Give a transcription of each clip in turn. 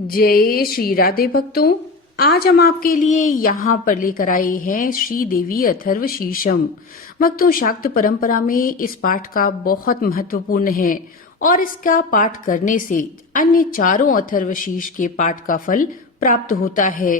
जय श्री राधे भक्तों। आज हम आपके लिए यहाँ पर लेकर आए हैं श्री देवी अथर्व शीर्षम। भक्तों, शाक्त परंपरा में इस पाठ का बहुत महत्वपूर्ण है और इसका पाठ करने से अन्य चारों अथर्व शीर्ष के पाठ का फल प्राप्त होता है।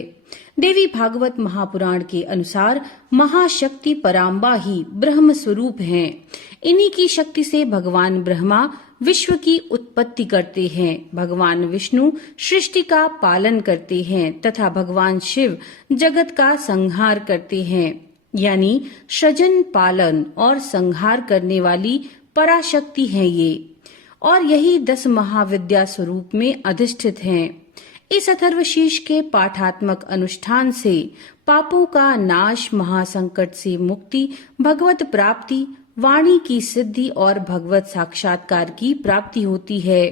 देवी भागवत महापुराण के अनुसार महाशक्ति पराम्बा ही ब्रह्म स्वरूप हैं। इन्हीं की शक्ति से भगवान ब्रह्मा विश्व की उत्पत्ति करते हैं, भगवान विष्णु सृष्टि का पालन करते हैं तथा भगवान शिव जगत का संहार करते हैं। यानी सृजन, पालन और संहार करने वाली पराशक्ति हैं ये, और यही 10 महाविद्या स्वरूप में अधिष्ठित हैं। इस अथर्वशीर्ष के पाठात्मक अनुष्ठान से पापों का नाश, महासंकट से मुक्ति, भगवत प्राप्ति, वाणी की सिद्धि और भगवत साक्षात्कार की प्राप्ति होती है।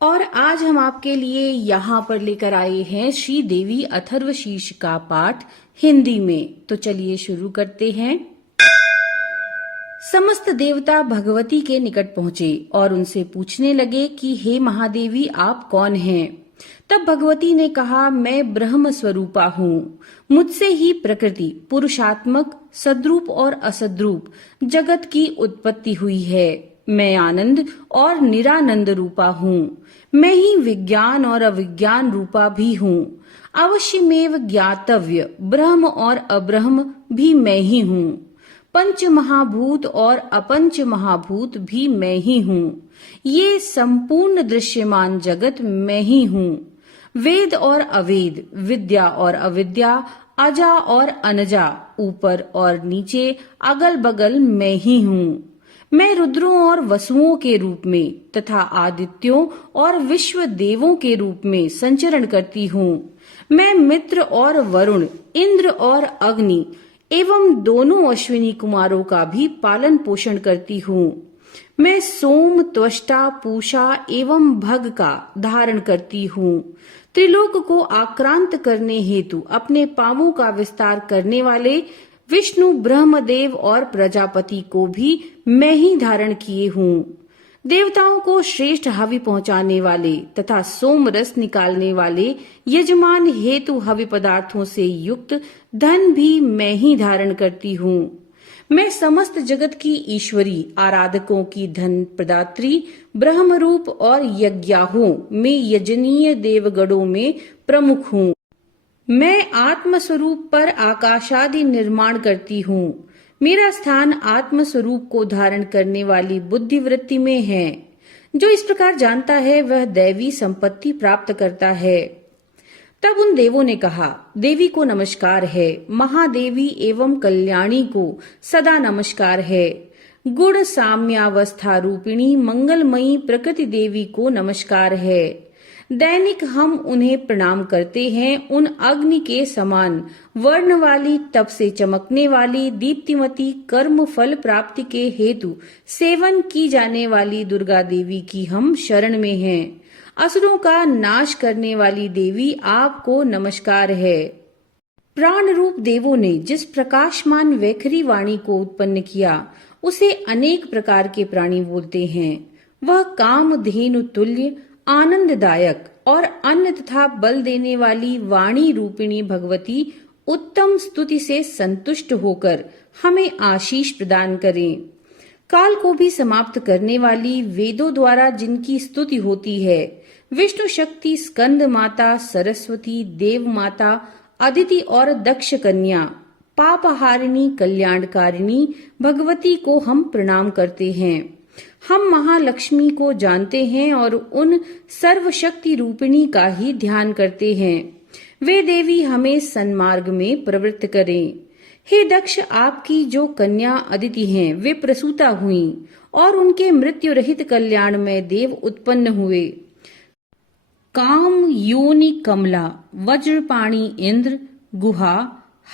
और आज हम आपके लिए यहाँ पर लेकर आए हैं श्री देवी अथर्वशीर्ष का पाठ हिंदी में। तो चलिए शुरू करते हैं। समस्त देवता भगवती के निकट पहुँचे और उनसे पूछने लगे कि हे महादेवी, आप कौन हैं? तब भगवती ने कहा, मैं ब्रह्म स्वरूपा हूँ। मुझसे ही प्रकृति, पुरुषात्मक, सद्रूप और असद्रूप जगत की उत्पत्ति हुई है। मैं आनंद और निरानंद रूपा हूँ। मैं ही विज्ञान और अविज्ञान रूपा भी हूँ। अवश्यमेव ज्ञातव्य ब्रह्म और अब्रह्म भी मैं ही हूँ। पंच महाभूत और अपंच महाभूत भी मैं ही हूँ। ये संपूर्ण दृश्यमान जगत मैं ही हूँ। वेद और अवेद, विद्या और अविद्या, अजा और अनजा, ऊपर और नीचे, अगल बगल मैं ही हूँ। मैं रुद्रों और वसुओं के रूप में तथा आदित्यों और विश्व देवों के रूप में संचरण करती हूँ। मैं मित्र और वरुण, इंद्र और अग्नि एवं दोनों अश्विनी कुमारों का भी पालन पोषण करती हूँ। मैं सोम, त्वष्टा, पूषा एवं भग का धारण करती हूँ। त्रिलोक को आक्रांत करने हेतु अपने पांवों का विस्तार करने वाले विष्णु, ब्रह्मदेव और प्रजापति को भी मैं ही धारण किए हूँ। देवताओं को श्रेष्ठ हवि पहुंचाने वाले तथा सोम रस निकालने वाले यजमान हेतु हवि पदार्थों से युक्त धन भी मैं ही धारण करती हूँ। मैं समस्त जगत की ईश्वरी, आराधकों की धन प्रदात्री, ब्रह्म रूप और यज्ञाहों में यजनीय देवगणों में प्रमुख हूँ। मैं आत्म स्वरूप पर आकाशादि निर्माण करती हूँ। मेरा स्थान आत्म स्वरूप को धारण करने वाली बुद्धि वृत्ति में है। जो इस प्रकार जानता है वह दैवी संपत्ति प्राप्त करता है। तब उन देवों ने कहा, देवी को नमस्कार है। महादेवी एवं कल्याणी को सदा नमस्कार है। गुण साम्यावस्था रूपिणी मंगलमयी प्रकृति देवी को नमस्कार है। दैनिक हम उन्हें प्रणाम करते हैं। उन अग्नि के समान वर्ण वाली, तप से चमकने वाली, दीप्तिमती, कर्म फल प्राप्ति के हेतु सेवन की जाने वाली दुर्गा देवी की हम शरण में हैं। असुरों का नाश करने वाली देवी, आपको नमस्कार है। प्राण रूप देवों ने जिस प्रकाशमान वैखरी वाणी को उत्पन्न किया उसे अनेक प्रकार के प्राणी बोलते हैं। वह कामधेनु तुल्य, आनंददायक और अन्न तथा बल देने वाली वाणी रूपिणी भगवती उत्तम स्तुति से संतुष्ट होकर हमें आशीष प्रदान करें। काल को भी समाप्त करने वाली, वेदों द्वारा जिनकी स्तुति होती है, विष्णु शक्ति, स्कंद माता, सरस्वती, देव माता, अदिति और दक्ष कन्या, पापहारिणी, कल्याणकारिणी भगवती को हम प्रणाम करते हैं। हम महालक्ष्मी को जानते हैं और उन सर्वशक्ति रूपिणी का ही ध्यान करते हैं। वे देवी हमें सन्मार्ग में प्रवृत्त करें। हे दक्ष, आपकी जो कन्या अदिति हैं वे प्रसूता हुईं और उनके मृत्यु रहित कल्याणमय देव उत्पन्न हुए। काम योनि कमला, वज्रपाणी इंद्र, गुहा,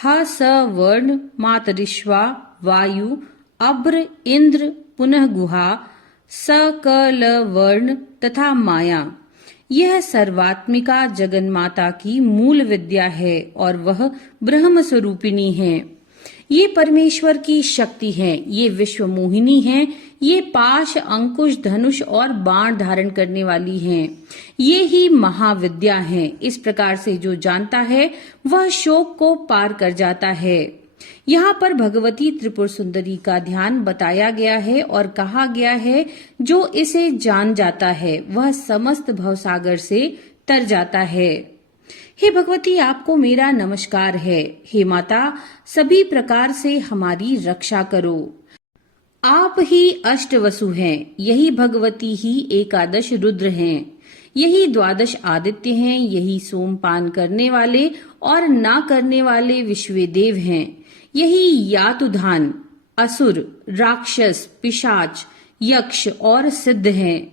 ह स वर्ण, मातरिश्वा, वायु, अभ्र, इंद्र, पुनः गुहा, सकल वर्ण तथा माया। यह सर्वात्मिका जगन्माता की मूल विद्या है और वह ब्रह्म स्वरूपिणी है। ये परमेश्वर की शक्ति हैं, ये विश्व मोहिनी हैं, ये पाश, अंकुश, धनुष और बाण धारण करने वाली हैं। ये ही महाविद्या हैं। इस प्रकार से जो जानता है वह शोक को पार कर जाता है। यहाँ पर भगवती त्रिपुर सुंदरी का ध्यान बताया गया है और कहा गया है जो इसे जान जाता है वह समस्त भवसागर से तर जाता है। हे भगवती, आपको मेरा नमस्कार है। हे माता, सभी प्रकार से हमारी रक्षा करो। आप ही अष्टवसु हैं, यही भगवती ही एकादश रुद्र हैं, यही द्वादश आदित्य हैं, यही सोमपान करने वाले और ना करने वाले विश्वदेव हैं, यही यातुधान, असुर, राक्षस, पिशाच, यक्ष और सिद्ध हैं,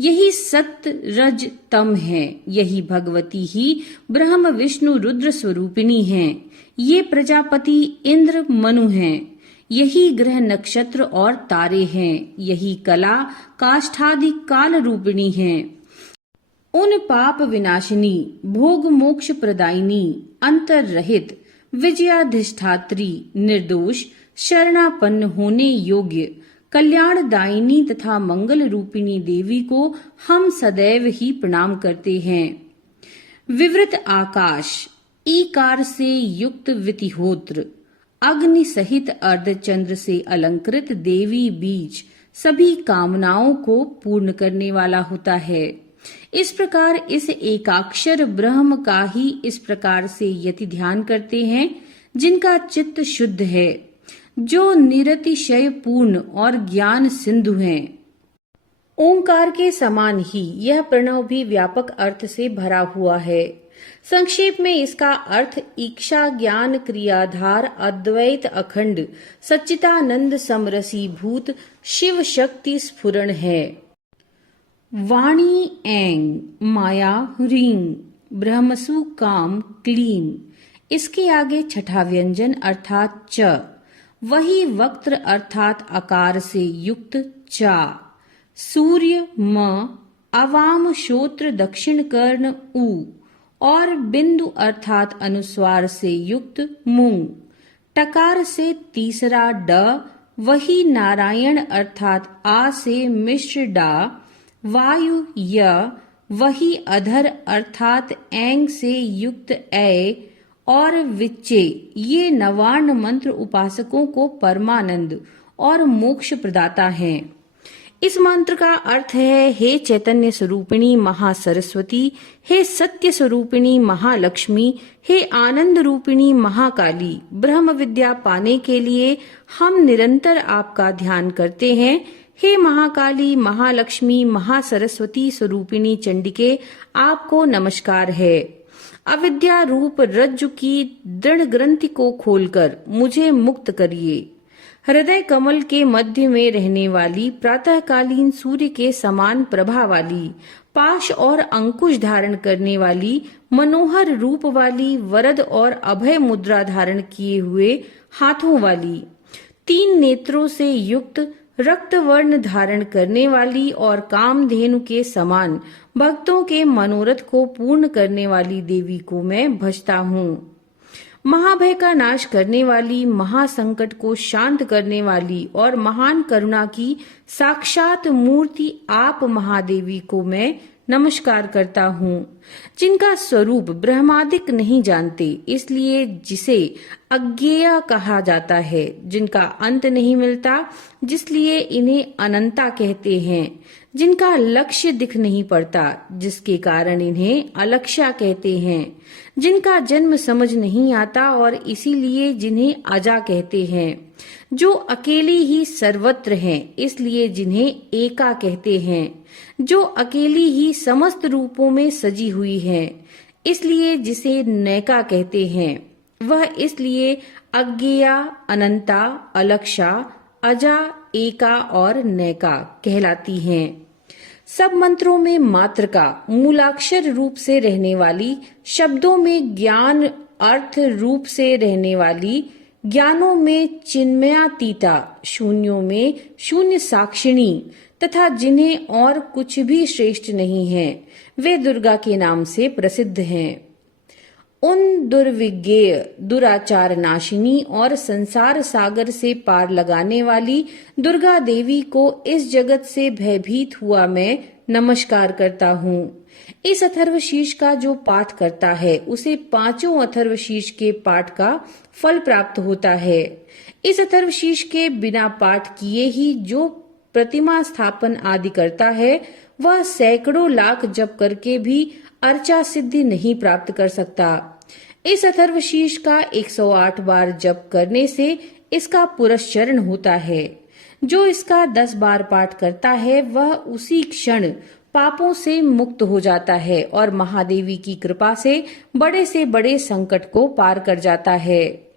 यही सत्य रज तम है, यही भगवती ही ब्रह्म विष्णु रुद्र स्वरूपिणी हैं, ये प्रजापति इंद्र मनु हैं, यही ग्रह नक्षत्र और तारे हैं, यही कला काष्ठादि काल रूपिणी हैं, उन पाप विनाशिनी, भोग मोक्ष प्रदायिनी, अंतर रहित, विजयाधिष्ठात्री, निर्दोष, शरणापन्न होने योग्य, कल्याणदायिनी तथा मंगल रूपिणी देवी को हम सदैव ही प्रणाम करते हैं। विवृत आकाश, ईकार से युक्त वितिहोत्र, अग्नि सहित अर्धचंद्र से अलंकृत देवी बीज सभी कामनाओं को पूर्ण करने वाला होता है। इस प्रकार इस एकाक्षर ब्रह्म का ही इस प्रकार से यति ध्यान करते हैं जिनका चित्त शुद्ध है, जो निरतिशय पूर्ण और ज्ञान सिंधु हैं। ओंकार के समान ही यह प्रणव भी व्यापक अर्थ से भरा हुआ है। संक्षेप में इसका अर्थ इच्छा ज्ञान क्रियाधार अद्वैत अखंड सच्चिदानंद समरसीभूत शिव शक्ति स्फुरण है। वाणी ऐंग, माया ह्रीं, ब्रह्मसु काम क्लीं, इसके आगे छठा व्यंजन अर्थात च, वही वक्त्र अर्थात आकार से युक्त चा, सूर्य म, अवाम श्रोत्र दक्षिण कर्ण उ और बिंदु अर्थात अनुस्वार से युक्त मु, टकार से तीसरा ड, वही नारायण अर्थात आ से मिश्र डा, वायु य, वही अधर अर्थात ऐंग से युक्त ऐ और विच्चे, ये नवार्ण मंत्र उपासकों को परमानंद और मोक्ष प्रदाता हैं। इस मंत्र का अर्थ है, हे चैतन्य स्वरूपिणी महासरस्वती, हे सत्य स्वरूपिणी महालक्ष्मी, हे आनंद रूपिणी महाकाली, ब्रह्म विद्या पाने के लिए हम निरंतर आपका ध्यान करते हैं। हे महाकाली, महालक्ष्मी, महासरस्वती स्वरूपिणी चंडिके, आपको नमस्कार है। अविद्या रूप रज्जु की दृढ़ ग्रंथि को खोलकर मुझे मुक्त करिए। हृदय कमल के मध्य में रहने वाली प्रातःकालीन सूर्य के समान प्रभा वाली, पाश और अंकुश धारण करने वाली, मनोहर रूप वाली, वरद और अभय मुद्रा धारण किए हुए हाथों वाली, 3 नेत्रों से युक्त, रक्त वर्ण धारण करने वाली और कामधेनु के समान भक्तों के मनोरथ को पूर्ण करने वाली देवी को मैं भजता हूँ। महाभय का नाश करने वाली, महासंकट को शांत करने वाली और महान करुणा की साक्षात मूर्ति आप महादेवी को मैं नमस्कार करता हूँ, जिनका स्वरूप ब्रह्मादिक नहीं जानते, इसलिए जिसे अज्ञेय कहा जाता है, जिनका अंत नहीं मिलता, जिसलिए इन्हें अनंता कहते हैं, जिनका लक्ष्य दिख नहीं पड़ता, जिसके कारण इन्हें अलक्ष्या कहते हैं, जिनका जन्म समझ नहीं आता और इसीलिए जिन्हें अजा कहते हैं, जो अकेले ही सर्वत्र हैं, इसलिए जिन्हें एका कहते हैं, जो अकेली ही समस्त रूपों में सजी हुई है, इसलिए जिसे नैका कहते हैं, वह इसलिए अज्ञेया, अनंता, अलक्षा, अजा, एका और नैका कहलाती हैं। सब मंत्रों में मात्र का मूलाक्षर रूप से रहने वाली, शब्दों में ज्ञान अर्थ रूप से रहने वाली, ज्ञानों में चिन्मयातीता, शून्यों में शून्य साक्षिणी तथा जिन्हें और कुछ भी श्रेष्ठ नहीं है, वे दुर्गा के नाम से प्रसिद्ध हैं। उन दुर्विज्ञेय, दुराचार नाशिनी और संसार सागर से पार लगाने वाली दुर्गा देवी को इस जगत से भयभीत हुआ मैं नमस्कार करता हूँ। इस अथर्वशीष का जो पाठ करता है उसे पांचों अथर्वशीष के पाठ का फल प्राप्त होता है। इस अथर्वशीष के बिना पाठ किए ही जो प्रतिमा स्थापन आदि करता है वह सैकड़ों लाख जप करके भी अर्चा सिद्धि नहीं प्राप्त कर सकता। इस अथर्वशीष का 108 बार जप करने से इसका पुरस्चरण होता है। जो इसका 10 बार पाठ करता है वह उसी क्षण पापों से मुक्त हो जाता है और महादेवी की कृपा से बड़े संकट को पार कर जाता है।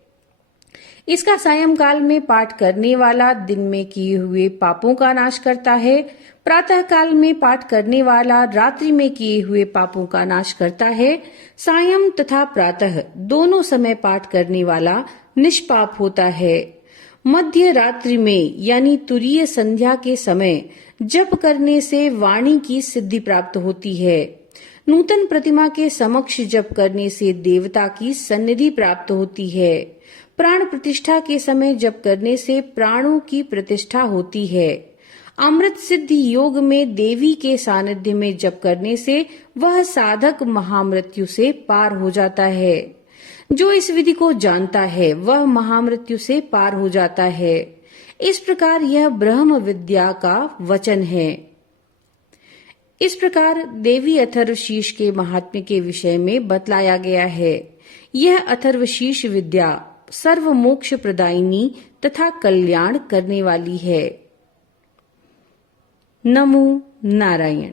इसका सायंकाल में पाठ करने वाला दिन में किए हुए पापों का नाश करता है। प्रातः काल में पाठ करने वाला रात्रि में किए हुए पापों का नाश करता है। सायं तथा प्रातः दोनों समय पाठ करने वाला निष्पाप होता है। मध्य रात्रि में यानी तुरीय संध्या के समय जप करने से वाणी की सिद्धि प्राप्त होती है। नूतन प्रतिमा के समक्ष जप करने से देवता की सन्निधि प्राप्त होती है। प्राण प्रतिष्ठा के समय जप करने से प्राणों की प्रतिष्ठा होती है। अमृत सिद्धि योग में देवी के सानिध्य में जप करने से वह साधक महामृत्यु से पार हो जाता है। जो इस विधि को जानता है वह महामृत्यु से पार हो जाता है। इस प्रकार यह ब्रह्म विद्या का वचन है। इस प्रकार देवी अथर्वशीष के महात्म्य के विषय में बतलाया गया है। यह अथर्वशीष विद्या सर्व मोक्ष प्रदायिनी तथा कल्याण करने वाली है। नमो नारायण।